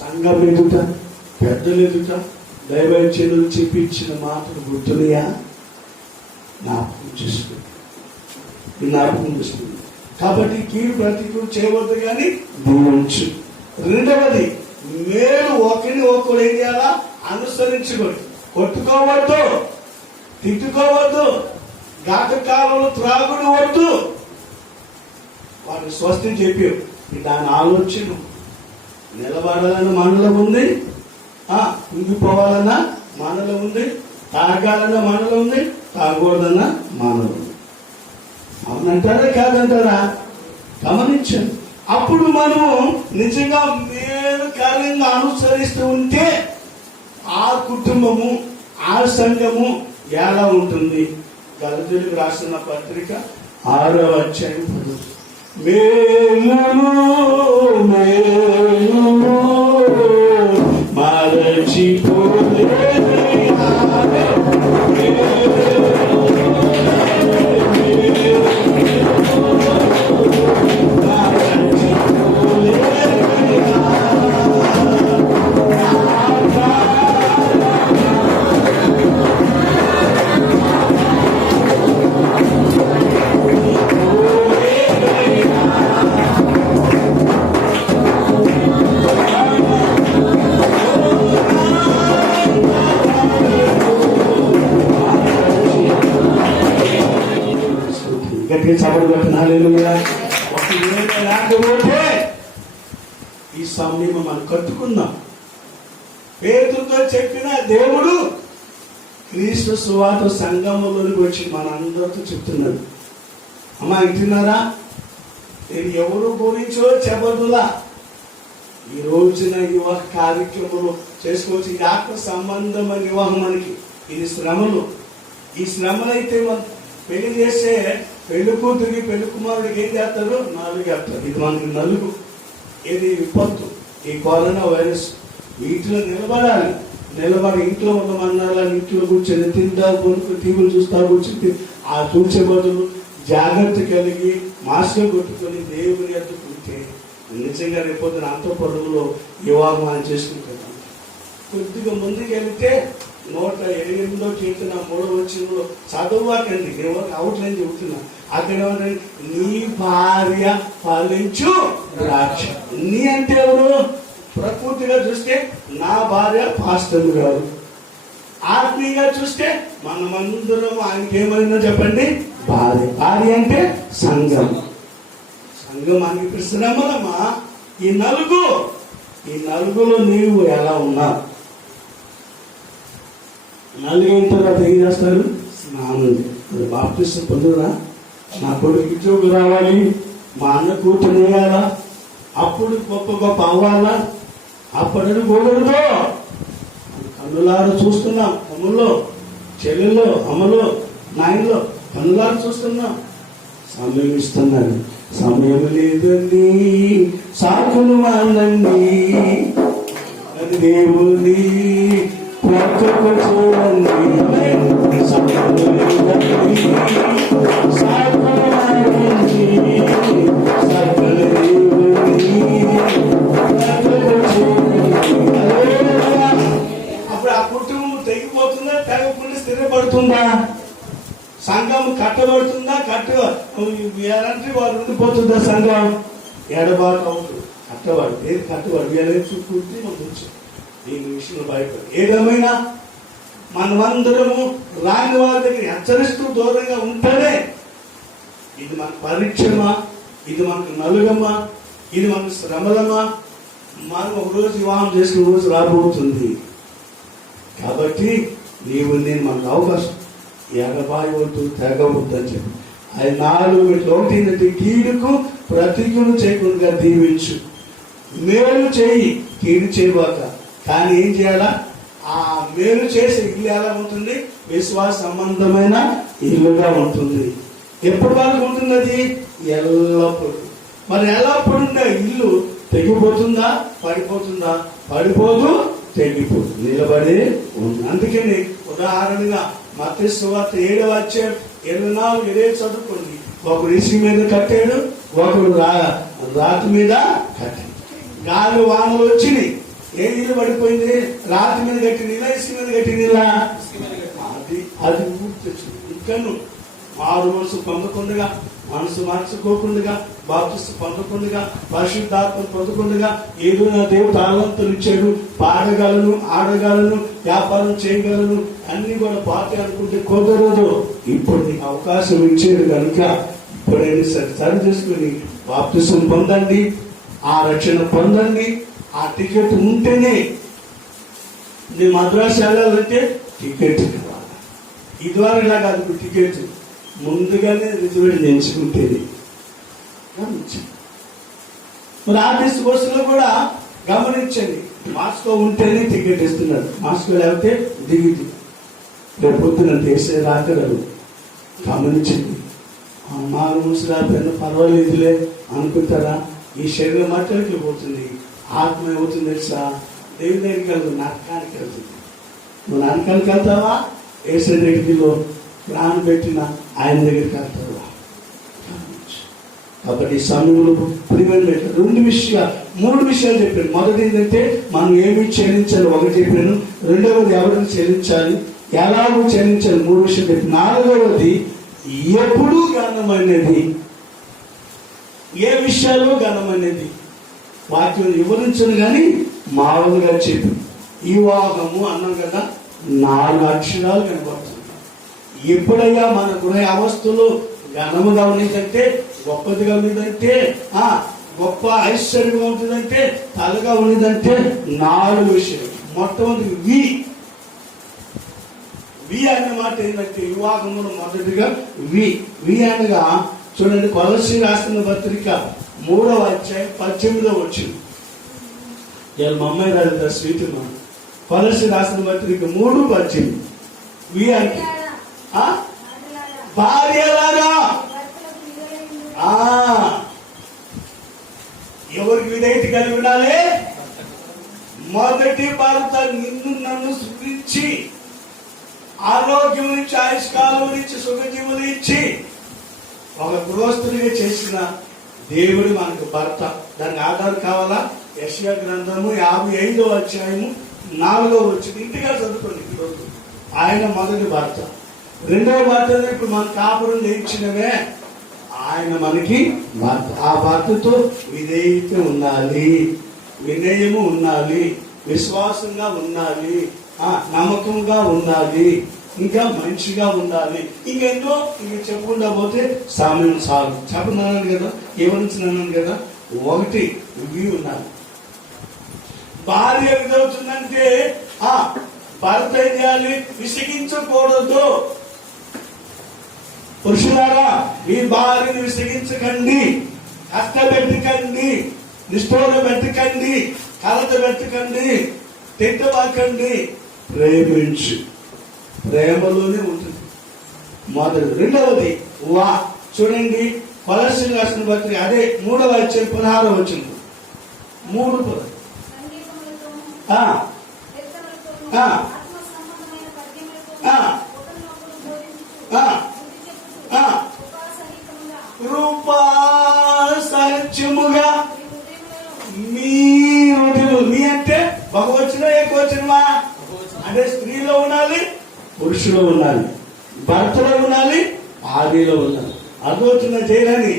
సంఘం ఎదుట, పెద్దలు ఎదుట దైవజనులు చెప్పించిన మాటలు గుర్తులయా? జ్ఞాపకం చేసుకుంది, జ్ఞాపకం చేసుకుంది. కాబట్టి కీడు ప్రతికూలు చేయవద్దు కానీ దీవించు. రెండవది, మేలు ఒకరిని ఒకరు ఏం చేయాలా? అనుసరించకూడదు. కొట్టుకోవద్దు, తిట్టుకోవద్దు, ఘాతకాలంలో త్రాగుడు వద్దు. వాడిని స్వస్తి చెప్పారు. దాని ఆలోచన నిలబడాలన్న మనలో ఉంది, కుంగిపోవాలన్న మనలో ఉంది, తాగాలన్న మనలో ఉంది, తాగకూడదన్న మనలో ఉంది. అవునంటారా కాదంటారా? గమనించండి. అప్పుడు మనము నిజంగా మేలుకరంగా అనుసరిస్తూ ఉంటే ఆ కుటుంబము, ఆ సంఘము ఎలా ఉంటుంది? గలతీయులకు రాసిన పత్రిక 6వ అధ్యాయం 10. మేలును మేలును మరచిపోలే లేకపోతే ఈ సమయం మనం కట్టుకుందాం. పేతురుతో చెప్పిన దేవుడు క్రీస్తు సువార్త సంఘంలోనికి వచ్చి మనందరితో చెప్తున్నాడు. అమ్మా వింటున్నారా? నేను ఎవరు గురించో చెప్పదులా. ఈ రోజున వివాహ కార్యక్రమంలో చేసుకోవచ్చు. ఇది ఆత్మ సంబంధమైన వివాహం. మనకి ఇది శ్రమలు. ఈ శ్రమలైతే మనం పెళ్లి చేస్తే పెళ్లి కూతురికి పెళ్లి కుమారుడికి ఏం చేస్తారు? 4 చెప్తారు. ఇది మనకి నలుగు. ఇది విపత్తు, ఈ కరోనా వైరస్. వీటిలో నిలబడాలి. నిలబడి ఇంట్లో ఉండమన్నారా? ఇంట్లో కూర్చొని తింటా కొనుక్కు టీవీలు చూస్తా కూర్చుంటే ఆ చూసే బదులు జాగ్రత్త కలిగి మాస్క్ కొట్టుకొని దేవుని ఎత్తుకుంటే నిజంగా రేపొద్దున అంత పొడవులో వివాహం చేసుకుంటాం. కొద్దిగా ముందుకు వెళితే 108వ కీర్తన 3వ వచనంలో చదవాకండి, అవుట్లైన్ చెబుతున్నా. అక్కడ నీ భార్య ఫలించు ద్రాక్ష. నీ అంటే ఎవరు? ప్రకృతిగా చూస్తే నా భార్య పాస్టర్ గారు. ఆత్మీయంగా చూస్తే మనమందరం ఆయనకి ఏమైనా చెప్పండి? భార్య. భార్య అంటే సంఘం. సంఘం ఆయనకి శ్రమలమ్మా. ఈ నలుగులో నీవు ఎలా ఉన్నావు? నలుగైన తర్వాత ఏం చేస్తారు? స్నానం. బాప్టిస్ట్ పొందురా? నా కొడుకు ఉద్యోగం రావాలి, మా అన్న కూతురు వేయాలా, అప్పుడు గొప్ప గొప్ప అవ్వాలా, అప్పటిని కూడదుతో కన్నులారు చూస్తున్నాం. తమ్ముల్లో, చెల్లెల్లో, అమ్మలో, నాయనలో కన్నులారు చూస్తున్నాం. సమయం ఇస్తున్నాను. సమయం లేదండి, సాకులు మానండి, అది దేవుని ప్రక్కకు చూడండి. సమయం లేదండి, సాకులు మానండి, సకల దేవుని ప్రక్కకు చూడండి. అప్పుడు ఆ కుటుంబం తెగిపోతుందా? తెగకుండా స్థిరపడుతుందా? సంఘం కట్టబడుతుందా? ఎలాంటి వారు ఉండిపోతుందా? సంఘం ఎడబాటు అవుతుంది. కట్టబడి ఏది కట్టబడి ఎలా చూసుకుంటే మనం కూర్చో దీని విషయంలో భయపడి. ఏదేమైనా మనమందరము రాని వారి దగ్గర హెచ్చరిస్తూ దూరంగా ఉంటేనే ఇది మన పరీక్షమా, ఇది మనకు నలుగమ్మా, ఇది మనకు శ్రమలమా, మనం ఒక రోజు వివాహం చేసుకునే రోజు రాబోతుంది. కాబట్టి నీవు నేను మనకు అవకాశం ఎగబాయవద్దు, తెగవద్దు అని చెప్పి అది 4 కీడుకు ప్రతికూలు చేయకుండా దీవించు. మేలు చేయి, కీడు చేయబాక. కానీ ఏం చేయాలా? ఆ మేలు చేసే ఇల్లు ఎలా ఉంటుంది? విశ్వాస సంబంధమైన ఇల్లుగా ఉంటుంది. ఎప్పటి వరకు ఉంటుంది అది? ఎల్లప్పుడు. మరి ఎల్లప్పుడు ఉండే ఇల్లు తెగిపోతుందా? పడిపోతుందా? పడిపోదు, తెగిపోదు, నిలబడి ఉంది. అందుకని ఉదాహరణగా మత్తయి సువార్త 7వ అధ్యాయం 24 చదువుకోండి. ఒకడు ఇసుక మీద కట్టాడు, ఒకడు రాతి మీద కట్టాడు. గాలి వానలు వచ్చినాయి, ఏ ఇల్లు పడిపోయింది? రాతి మీద కట్టిన ఇల్లా, ఇసుక మీద కట్టిన ఇల్లా? అది గుర్తొచ్చింది. ఇంకా మారు మనసు పొందకుండా, మనసు మార్చుకోకుండా, బాప్తిస్తు పొందకుండా, పరిశుద్ధాత్మ పొందకుండా, ఏదో నా దేవుడు తాళంతులు ఇచ్చాడు, పాడగలను, ఆడగలను, వ్యాపారం చేయగలను, అన్ని కూడా పార్టీ అనుకుంటే కుదరదు. ఇప్పుడు నీకు అవకాశం ఇచ్చాడు కనుక ఇప్పుడైనా సరి చేసుకుని బాప్తిస్తం పొందండి, ఆ రక్షణ పొందండి. ఆ టికెట్ ఉంటేనే నీ మద్రాసు వెళ్ళాలంటే టికెట్ కావాలి. ఇదివరలా కాదు, టికెట్ ముందుగానే రిజర్వేషన్ ఎంచుకుంటేది. మరి ఆర్టీసీ బస్సులో కూడా గమనించండి, మాస్కో ఉంటేనే టికెట్ ఇస్తున్నారు, మాస్కో లేకపోతే దిగుతుంది. రేపు పొద్దున దేశే రాకరాదు. గమనించండి. మారు ముసలాపైన పర్వాలేదులే అనుకుంటారా? ఈ శరీరం మాటలకి పోతుంది, ఆత్మ ఏమవుతుంది తెలుసా? దేవుని దగ్గరికి వెళ్తుంది, నరకానికి వెళ్తుంది. నువ్వు నరకానికి వెళ్తావా? ఏసే దగ్గరిలో ప్రాణం పెట్టిన ఆయన దగ్గరికి వెళ్తావా? కాబట్టి సమయంలో ప్రియమైన 3 విషయాలు చెప్పాను. మొదటి ఏంటంటే మనం ఏమి చెల్లించాలి, ఒకటి చెప్పాను. రెండవది ఎవరిని చెల్లించాలి, ఎలాగో చెల్లించాలి, 3 విషయాలు చెప్పాను. 4వది ఎప్పుడు ఘనమైనది, ఏ విషయాలు ఘనమైనది వాక్యం వివరించను కానీ మామూలుగా చెప్పి వివాహము అన్నాం కదా, 4 అక్షరాలు కనబడుతుంది. ఎప్పుడయ్యా మన గృహ అవస్థలో ఘనముగా ఉన్నదంటే, గొప్పదిగా ఉన్నదంటే, గొప్ప ఐశ్వర్యంగా ఉంటుందంటే, తలగా ఉన్నదంటే 4 విషయాలు. మొట్టమొదటి వి అనే మాట ఏంటంటే వివాహమును మొదటిగా వి అనగా చూడండి, కొలస్సీ రాసిన పత్రిక 3వ అధ్యాయం 18వ వచ్చింది. ఇవాళ మా అమ్మాయి రాదు స్వీట్. కొలస్సీ రాసిన పత్రిక 3:18. వి అంటే భార్యలారా ఎవరికి విధేయత కలిగి ఉండాలి? మొదటి భర్త నిన్ను నన్ను సృష్టించి ఆరోగ్యం నుంచి, ఆయుష్కాలం నుంచి, సుఖజీవులు ఇచ్చి ఒక గృహస్థుడిగా చేసిన దేవుడు మనకు భర్త. దానికి ఆధారం కావాలా? యెషయా గ్రంథము 55వ అధ్యాయము 4వ వచనం. ఇంటిగా చదువుకోండి. ఈరోజు ఆయన మొదటి భర్త. రెండవ భర్త ఇప్పుడు మన కాపురం నేర్చినవే, ఆయన మనకి భర్త. ఆ భర్తతో విధేయత ఉండాలి, వినయము ఉండాలి, విశ్వాసంగా ఉండాలి, నమ్మకంగా ఉండాలి, ఇంకా మంచిగా ఉండాలి. ఇంకెంతో చెప్పుకుంటా పోతే సమయం చాలు. చెప్పన్నాను కదా, ఏమనిచ్చినాను కదా. ఒకటి ఇవి ఉండాలి. భార్య విధవుతుందంటే భర్త ఏం చేయాలి? విసిగించకూడదు. పురుషులారా, మీ భార్యను విసిగించకండి, కష్టపెట్టకండి, నిష్ఠూర పెట్టకండి, కలత పెట్టకండి, తిట్టవాకండి. ప్రేమించు. ప్రేమలోనే ఉంటుంది మొదటి. రెండవది చూడండి, కొలస్సీ రాసిన పత్రిక అదే 3వ అధ్యాయం 16వ వచనం. 3 కృపా సత్యముగా మీ హృదయము. మీ అంటే బహువచనం, ఏకవచనమా? అంటే స్త్రీలో ఉండాలి, పురుషులో ఉండాలి, భర్తలో ఉండాలి, భార్యలో ఉండాలి. అర్థమవుతున్న చేయని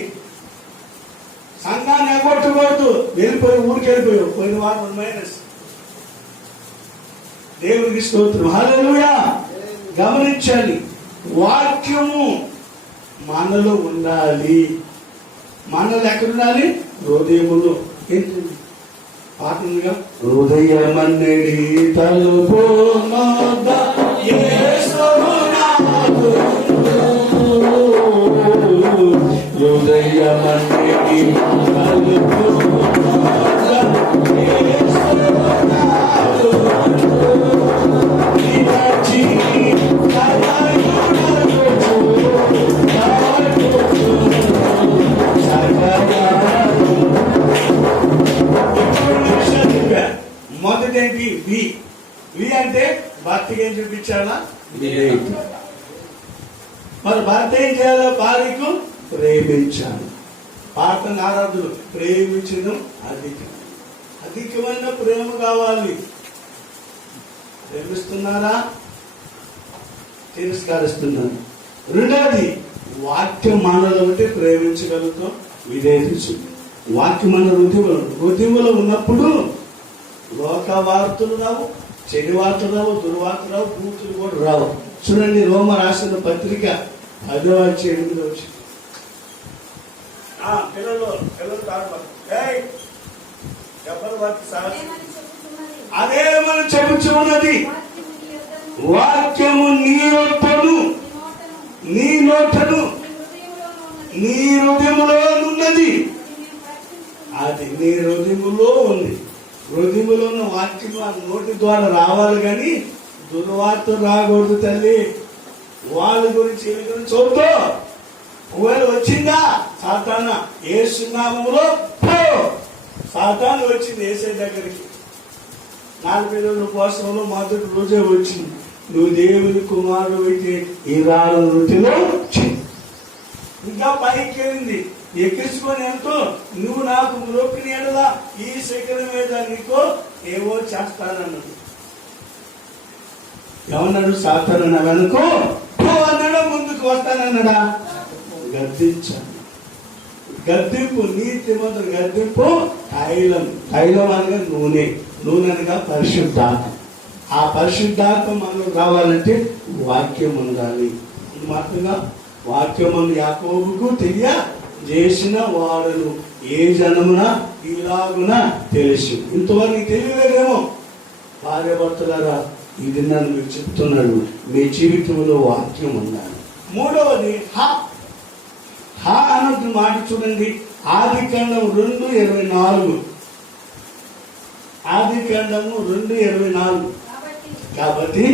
సంఘాన్ని ఎగొట్టకూడదు. వెళ్ళిపోయి ఊరికి వెళ్ళిపోయావు, పోయిన వారం మైనస్. దేవునికి స్తోత్రం, హల్లెలూయా. గమనించాలి, వాక్యము మనలో ఉండాలి. మనలో ఎక్కడుండాలి? హృదయములో. ఏంటండి పాట ఉందిగా, హృదయమన్నడి తలుపు హృదయమన్నడి తలుపు భర్త ఏం చేయాలి? భార్యకు ప్రేమించాలి. పాటలు ఆరాధులు ప్రేమించడం అధికమైన ప్రేమ కావాలి. ప్రేమిస్తున్నారా? తిరస్కరిస్తున్నారు. రెండవది వాక్యం మనలో ఉంటే ప్రేమించగలుగుతాం. విధేయత వాక్యం మన హృదయంలో ఉన్నప్పుడు లోక వార్తలు రావు, చెడు వార్తలు రావు, దుర్వార్తలు రావు, బూతులు కూడా రావు. చూడండి, రోమ రాసిన పత్రిక 10వ అధ్యాయం 8వ వచనం. పిల్లలు అదే మనం చెప్పుచున్నది, వాక్యము నీ యొక్కను, నీ నోటను, నీ హృదయములో ఉన్నది. అది నీ హృదయములో ఉంది. హృదయములో ఉన్న వాక్యం ఆ నోటి ద్వారా రావాలి, కానీ దుర్వార్త రాకూడదు తల్లి. వాళ్ళ గురించి వీళ్ళ గురించి చూద్దా. ఒకవేళ వచ్చిందా సాతాన, యేసు నామములో పో. సాతాను వచ్చింది యేసే దగ్గరికి 40 రోజుల ఉపవాసంలో మొదటి రోజే వచ్చింది. నువ్వు దేవుని కుమారుడు అయితే ఈ రాళ్ళ రొట్టెలో ఇంకా పైకి వెళ్ళింది. ఎక్కించుకొని ఎంతో నువ్వు నాకు మ్రోకిని ఎడలా ఈ శిఖరం మీద నీకు ఏవో చేస్తానన్నాడు. ఏమన్నాడు? సాతాను వెనుకో పో అన్నాడా? ముందుకు వస్తానన్నాడా? గద్దించాను. గద్దింపు, నీతి మంత్రులు గద్దింపు. తైలం అనగా నూనె, నూనె అనగా పరిశుద్ధాత్మ. ఆ పరిశుద్ధాత్మ మనకు రావాలంటే వాక్యం ఉండాలి. మాత్రంగా వాక్యం యాకోబుకు తెలియజేసిన వాడును ఏ జనమున ఇలాగున తెలుసు. ఇంతవరకు తెలియలేదేమో. భార్యాభర్తలారా, ఇది నన్ను మీకు చెప్తున్నాడు, మీ జీవితంలో వాక్యం ఉండాలి. మూడవది హా అన్నట్టు మాట చూడండి. ఆదికాండం 2:24. ఆదికాండము 2:24. కాబట్టి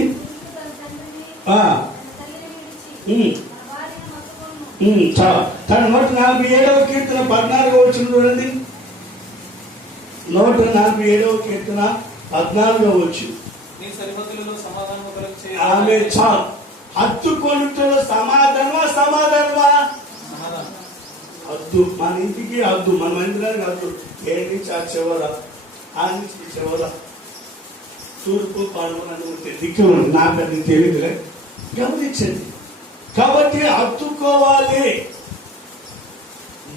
తన 147వ కీర్తన 14వ వచనం చూడండి. 147వ కీర్తన 14వ వచనం. ఆమె చాలు. హత్తుకొనుటలో సమాధానమా హద్దు. మన ఇంటికి హద్దు, మన మందిరానికి హద్దు. ఏడు నుంచి ఆ చివర, ఆ నుంచి చివర, తూర్పు పాల్గొనని దిక్కు నాకు అది తెలియదులే. గమనించండి. కాబట్టి హత్తుకోవాలి.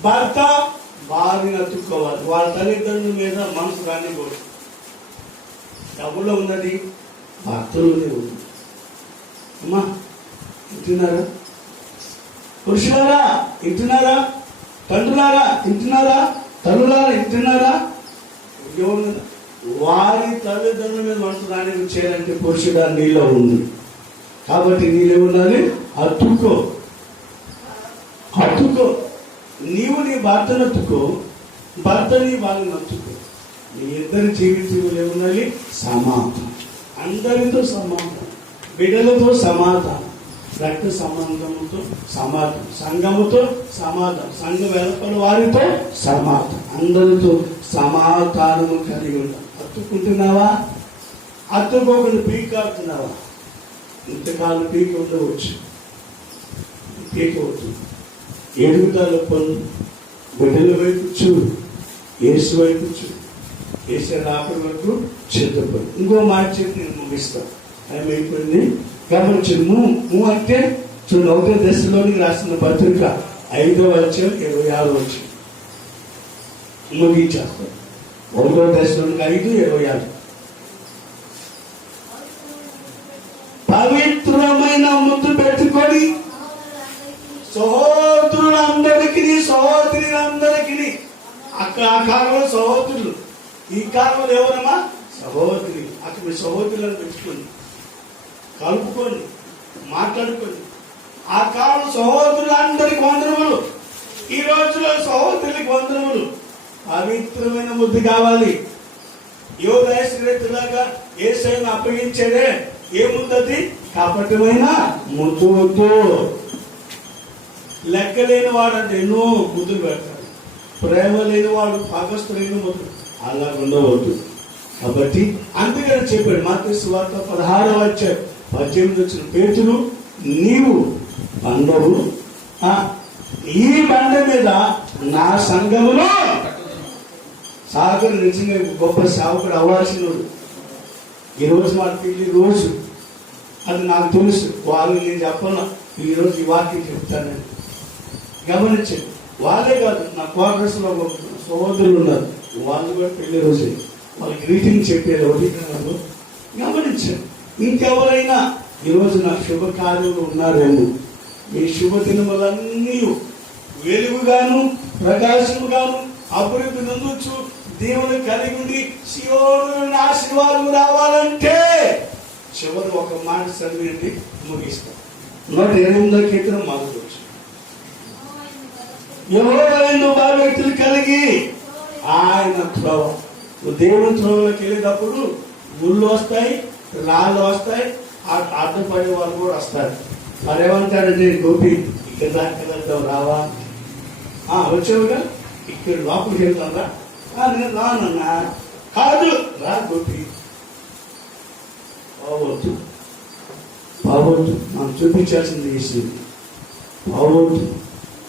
భర్త భార్యను హత్తుకోవాలి. వాళ్ళ తల్లిదండ్రుల మీద మనసు రానివ్వదు. డబ్బులో ఉన్నది భర్తలోనే ఉంది. అమ్మా వింటున్నారా? పురుషులారా వింటున్నారా? తండ్రులారా వింటున్నారా? తల్లులారా వింటున్నారా? వారి తల్లిదండ్రుల మీద మనసు రాని చేయాలంటే పురుషుడు నీలో ఉంది. కాబట్టి నీలో ఉండాలి. హత్తుకో. నీవు నీ భర్తను హత్తుకో, భర్త నీ వాళ్ళని హత్తుకో. మీ ఇద్దరి జీవితంలో ఏముండాలి? సమాధానం. అందరితో సమాధానం, బిడ్డలతో సమాధానం, రక్త సంబంధముతో సమాధానం, సంఘముతో సమాధానం, సంఘ వెలుపల వారితో సమాధానం, అందరితో సమాధానము కలిగి ఉంటాం. హత్తుకుంటున్నావా? హత్తుకోకుండా పీకాడుతున్నావా? ఇంతకాలం పీక ఉండవచ్చు, పీకవచ్చు. ఎదుగుదల పనులు బిడ్డల వైపు చూడు, యేసు వైపు చూడు. యేసు రాకడ వరకు సిద్ధపడు. ఇంకో మాట చెప్పి నేను ముగిస్తాను. టైం అయిపోయింది. గమనించండి. మూ అంటే చూడండి, 1వ దశలోనికి రాసిన పత్రిక 5వ అధ్యాయం 26వ వచనం ముగించేస్తాను. 1వ దశలోనికి 5:26. పవిత్రమైన ముద్దు పెట్టుకొని సహోదరులందరికీ, సహోదరులందరికీ. అక్కడ ఆ కాలంలో సహోదరులు, ఈ కాలంలో ఎవరమ్మా? సహోదరి. అక్కడ మీ సహోదరులను పెట్టుకోండి, కలుపుకోండి, మాట్లాడుకోండి. ఆ కాలంలో సహోదరులందరికి వందనములు, ఈ రోజులో సహోదరులకు వందనములు. పవిత్రమైన ముద్దు కావాలి. యోగేశ్వరులాగా యేసయ్యను అప్పగించేదే ఏముందది? కపటమైన ముద్దు వద్దు. లెక్కలేని వాడు అంటే ఎన్నో ముద్దులు పెడతాడు. ప్రేమ లేని వాడు పాకస్తులేని ముద్దు అలా ఉండవద్దు. కాబట్టి అందుకని చెప్పాడు మత్తయి సువార్త 16వ అధ్యాయం 18 వచ్చిన, పేతురు నీవు పండవు ఈ బండ మీద నా సంఘములో కట్టుదును. సాగర్ నిజంగా గొప్ప సేవకుడు అవ్వాల్సిన ఈరోజు వాళ్ళ పెళ్లి రోజు అది నాకు తెలుసు. వాళ్ళు నేను చెప్పాల ఈరోజు ఈ వాక్యం చెప్తానని గమనించండి. వాళ్ళే కాదు, నా క్వార్టర్స్లో ఒక సహోదరులు ఉన్నారు, వాళ్ళు కూడా పెళ్లి రోజు వాళ్ళకి గ్రీటింగ్ చెప్పేది ఒకటి కాదు. గమనించండి. ఇంకెవరైనా ఈరోజు నా శుభకార్యాలు ఉన్నారేమో, మీ శుభదినములన్నీ వెలుగుగాను ప్రకాశముగాను అభివృద్ధి నొందొచ్చు, దేవుని కలిగి ఉండి సియోను ఆశీర్వాదం రావాలంటే చివరి ఒక మాట చదివింది ముగిస్తాం. 108వ కీర్తన మొదలువచ్చు. యెహోవాయందు భయభక్తులు కలిగి ఆయన త్రోవ. నువ్వు దేవుని త్రోవలోకి వెళ్ళేటప్పుడు ముళ్ళు వస్తాయి, రాళ్ళు వస్తాయి, అడ్డుపడే వాళ్ళు కూడా వస్తారు. మరేమంటాడంటే గోపి ఇక్కడ దాకా వెళ్తాం రావా, వచ్చావుగా ఇక్కడ లోపలికి వెళ్తాం రా, నేను రానన్నా, కాదు రా గోపి, పోవద్దు పోవద్దు, మనం చూపించాల్సింది యేసు. పోవద్దు,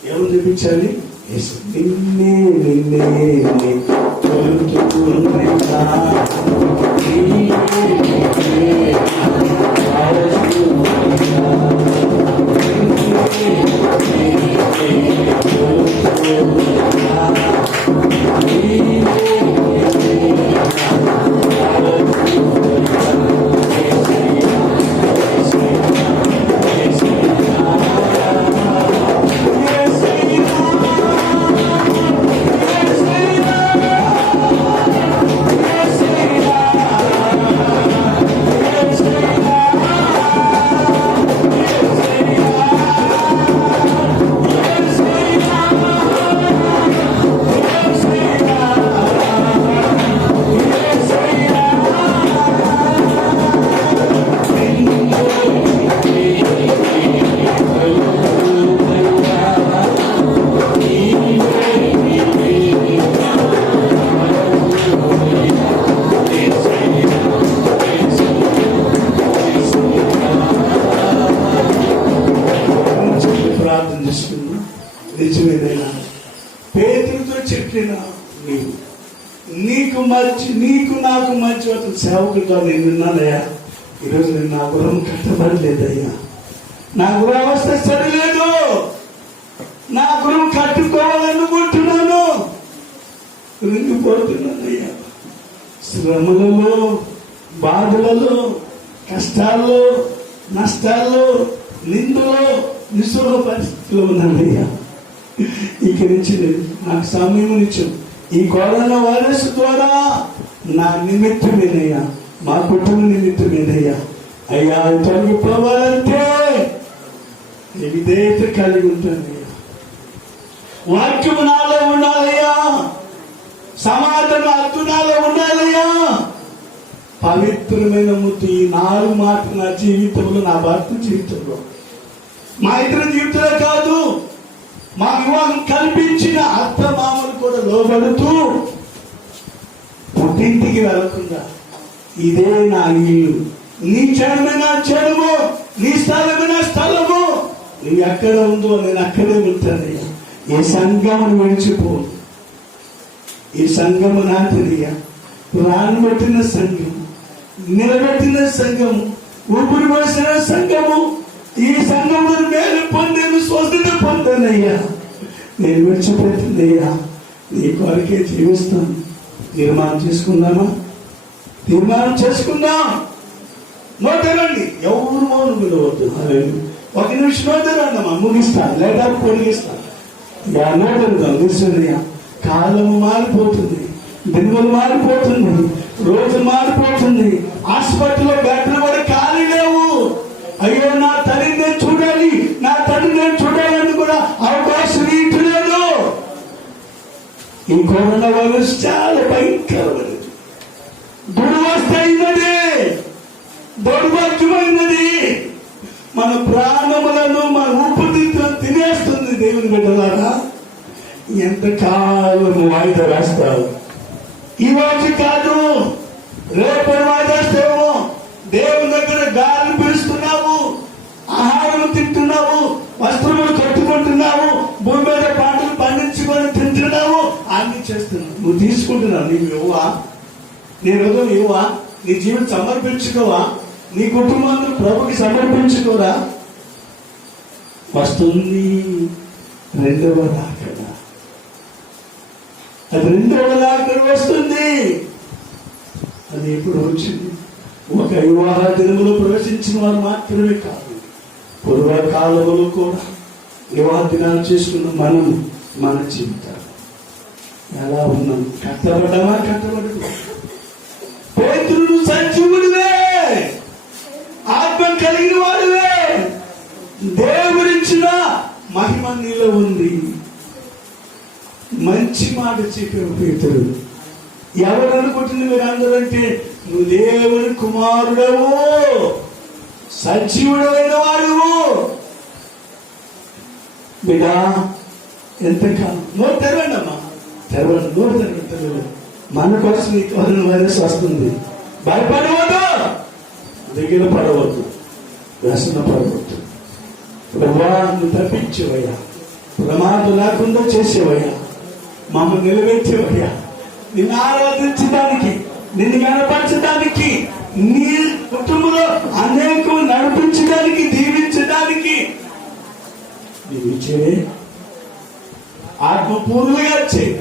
ఎవరు చూపించాలి? యేసు. నిన్నే నిన్నే నిజమేదైనా పేతురుతో చెప్పిన నీకు నాకు మంచి అతను సేవకుడుగా నేను విన్నానయ్యా. ఈరోజు నేను నా గృహం కట్టబడలేదయ్యా, నా గృహ అవస్థ సరిలేదు, నా గృహం కట్టుకోవాలనుకుంటున్నాను, కృంగిపోతున్నానయ్యా. శ్రమలలో, బాధలలో, కష్టాల్లో, నష్టాల్లో, నిందలో, నిస్సృహ పరిస్థితిలో ఉన్నానయ్యా. ఇక నుంచి నాకు సమయం ఇచ్చు. ఈ కరోనా వైరస్ ద్వారా నా నిమిత్తమేనయ్యా, మా కుటుంబ నిమిత్తమేనయ్యా. అయ్యా తొలగిపోవాలంటే విధేయత కలిగి ఉంటానయ్యా. వాక్యము నాలో ఉండాలయ్యా, సమాధానం అర్థనాలో ఉండాలయ్యా. పవిత్రమైన ముద్దు ఈ 4 మాటలు నా జీవితంలో, నా భర్త జీవితంలో, మా ఇద్దరు జీవితంలో కాదు, మా వివాహం కల్పించిన అత్త మామలు కూడా లోబడుతూ పుట్టింటికి వెళ్లకుండా ఇదే నా ఇల్లు, నీ క్షణమే నా క్షణము, నీ స్థలమే నా స్థలము, నువ్వు ఎక్కడ ఉందో నేను అక్కడే ఉంటానయ్యా. ఈ సంఘమును విడిచిపో, ఈ సంఘము నాదయ్యా. రానిబెట్టిన సంఘం, నిలబెట్టిన సంఘము, ఊపిరి పోసిన సంఘము, ఈ సంఘమును మేలు పొందేను, స్వస్థత పొందానయ్యా. నేను విడిచిపెట్టిందయ్యా, నీ కొరకే జీవిస్తాను. తీర్మానం చేసుకుందామా? తీర్మానం చేసుకుందాం. నోటరండి, ఎవరు మౌనం వినవద్దు. 1 నిమిషం నోటరమ్మా, ముగిస్తాను లేదా పొడిగిస్తాను. నోటరుదాం నిశ్చయ. కాలము మారిపోతుంది, దినములు మారిపోతుంది, రోజు మారిపోతుంది. హాస్పిటల్లో బెడ్లు కూడా ఖాళీ లేవు. అయ్యో నా తల్లిని నేను చూడాలి, నా తల్లిని నేను చూడాలని కూడా అవకాశం ఇట్లేదు. ఈ కరోనా వైరస్ చాలా భయంకరమైనది, దుర్వస్థైనది, దౌర్భాగ్యమైనది. మన ప్రాణములను, మన ఊపిరితిత్తులను తినేస్తుంది. దేవుని బిడ్డలారా, ఎంతకాలం వాయిదా వేస్తావు? ఈ రోజు కాదు, రేపు వాయిదా వేస్తావు. దేవుని దగ్గర గాలి పీలుస్తున్నావు, ఆహారం తింటున్నావు, వస్త్రములు కట్టుకుంటున్నావు. నువ్వు తీసుకుంటున్నావు, నీవు ఇవ్వవా? నీ హృదయం ఇవ్వవా? నీ జీవితం సమర్పించుకోవా? నీ కుటుంబాన్ని ప్రభుకి సమర్పించుకోరా? వస్తుంది రెండవ రాకడ. అది రెండవ రాకడ వస్తుంది. అది ఎప్పుడు వచ్చింది? ఒక వివాహ దినములో ప్రవేశించిన వారు మాత్రమే కాదు, పూర్వకాలంలో కూడా వివాహ దినాలు చేసుకున్న మనం మన జీవితాలు ఎలా ఉన్నాం? కట్టబడ్డామా? కట్టబడదు. పేతురు సజీవుడివే, ఆత్మ కలిగిన వాడివే, దేవుడిచ్చిన మహిమ నీలో ఉంది. మంచి మాట చెప్పావు పేతురు. ఎవరు అనుకుంటుంది మీరు అందరూ అంటే, నువ్వు దేవుని కుమారుడవు, సజీవుడైన వాడువు. బిడ్డా, ఎంతకాలం? నోరు తెరవండి అమ్మా, తెరవండి, నోరు తెరవండి. మన కోసం ఈ కరోనా వైరస్ వస్తుంది. భయపడవద్దు, దిగిన పడవద్దు, వ్యసన పడవద్దు. ప్రభావాన్ని తప్పించేవయ్యా, ప్రమాదం లేకుండా చేసేవయ్యా, మమ్మల్ని నిలబెట్టేవయ్యా, నిన్ను ఆరాధించడానికి, నిన్ను కనపరచడానికి, నీ కుటుంబంలో అనేకం నడిపించడానికి, దీవించడానికి నీవు ఇచ్చేవే ఆత్మపూర్ణంగా చేయ.